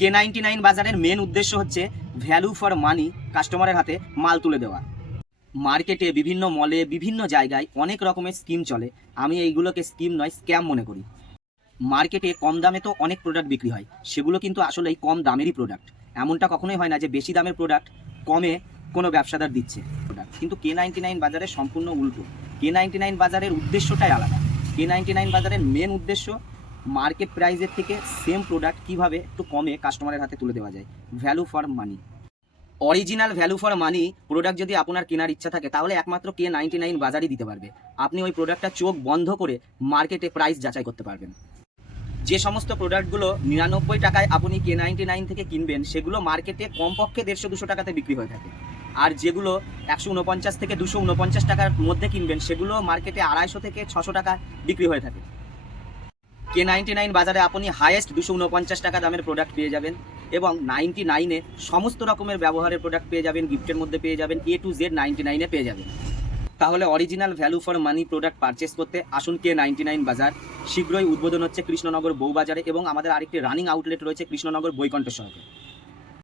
K99 বাজারের main উদ্দেশ্য হচ্ছে ভ্যালু ফর মানি, কাস্টমারের হাতে মাল তুলে দেওয়া। মার্কেটে বিভিন্ন মলে বিভিন্ন জায়গায় অনেক রকমের স্কিম চলে, আমি এইগুলোকে স্কিম নয় স্ক্যাম মনে করি। মার্কেটে কম দামে তো অনেক প্রোডাক্ট বিক্রি হয়, সেগুলো কিন্তু আসলেই কম দামেরই প্রোডাক্ট। এমনটা কখনোই হয় না যে বেশি দামের প্রোডাক্ট কমে কোনো ব্যবসাদার দিচ্ছে প্রোডাক্ট, কিন্তু K99 বাজারে সম্পূর্ণ উল্টো। K99 বাজারের উদ্দেশ্যটাই আলাদা। K99 বাজারের মেন উদ্দেশ্য মার্কেট প্রাইসের থেকে সেম প্রোডাক্ট কীভাবে একটু কমে কাস্টমারের হাতে তুলে দেওয়া যায়, value for money. Original value for money product যদি আপনার কেনার ইচ্ছা থাকে তাহলে একমাত্র K99 বাজারই দিতে পারবে। আপনি ওই প্রোডাক্টটা চোখ বন্ধ করে মার্কেটে প্রাইস যাচাই করতে পারবেন। যে সমস্ত প্রোডাক্টগুলো 99 টাকায় আপনি K99 থেকে কিনবেন সেগুলো মার্কেটে কমপক্ষে 150-200 টাকাতে বিক্রি হয়ে থাকে, আর যেগুলো 149 থেকে 249 টাকার মধ্যে কিনবেন সেগুলো মার্কেটে 250 থেকে 600 টাকা বিক্রি হয়ে থাকে। K99 বাজারে আপনি হাইয়েস্ট 249 টাকা দামের প্রোডাক্ট পেয়ে যাবেন, এবং 99-এ সমস্ত রকমের ব্যবহারের প্রোডাক্ট পেয়ে যাবেন, গিফটের মধ্যে পেয়ে যাবেন, A to Z 99-এ পেয়ে যাবেন। তাহলে original value for money product purchase করতে আসুন K99 বাজার। শীঘ্রই উদ্বোধন হচ্ছে কৃষ্ণনগর বউবাজারে, এবং আমাদের আরেকটি রানিং আউটলেট রয়েছে কৃষ্ণনগর বৈকণ্ঠ সড়কে।